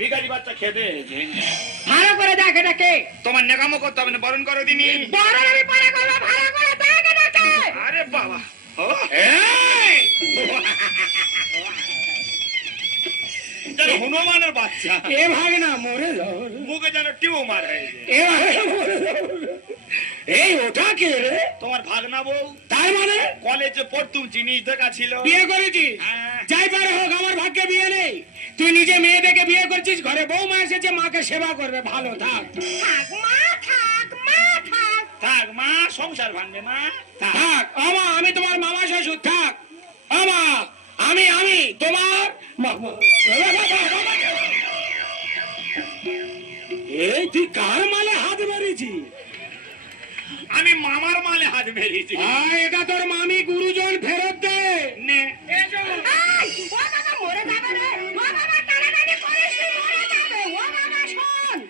ভিখারি বাচ্চা খেতে ভালো করে দেখ এটা কে। তোমার নেকামো করতে হবে না, বরণ করো দিনি। বরণ আমি পরে করবো, ভালো করে দেখ এটা কে। আরে বাবা, এই! হনুমানের বাচ্চা, এ ভাগ না মরে যাও। মুখে যেন টিউমার হয়েছে। এ ভাগ না মরে যাও। এই ওটা কে রে? তোমার ভাগনা বউ, তার মানে কলেজে পড়তুম, জিনিস দেখা ছিল। বিয়ে করেছিস? হ্যাঁ। যাই পারে হোক, আমার ভাগ্যে বিয়ে নেই। তুই নিজে মেয়ে দেখে বিয়ে করছিস, ঘরে বৌমা এসেছে, মাকে সেবা করবে, ভালো থাক। থাক মা, থাক মা, থাক। থাক মা, সংসার ভাঙবে মা। থাক আমা, আমি তোমার মামা শ্বশুর, থাক আমা। আমি তোমার মামা। এই তুই কার মালে হাত মেরেছিস? আমি মামার মালে হাত মেরেছি। এটা তোর মামি, গুরুজন ফেরত দে। নে।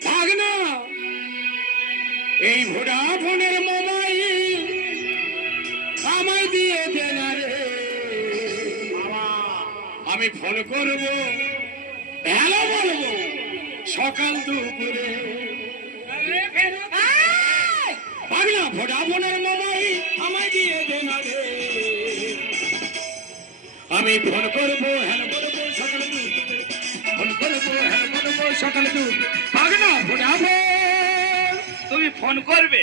থাক না, এই ভোডাফোনের মোবাইল আমায় দিয়ে দে না রে। আমি ফোন করব, হ্যালো বলবো, সকাল দুপুরে। পাগলা, ভোডাফোনের মোবাইল আমায় দিয়ে দে না রে। আমি ফোন করবো, হ্যালো বলবো, সকাল দুপুরে। ফোন করবো, হ্যালো বলবো, সকাল দুপুরে। পাগলা, ভোডাফোন তুমি ফোন করবে?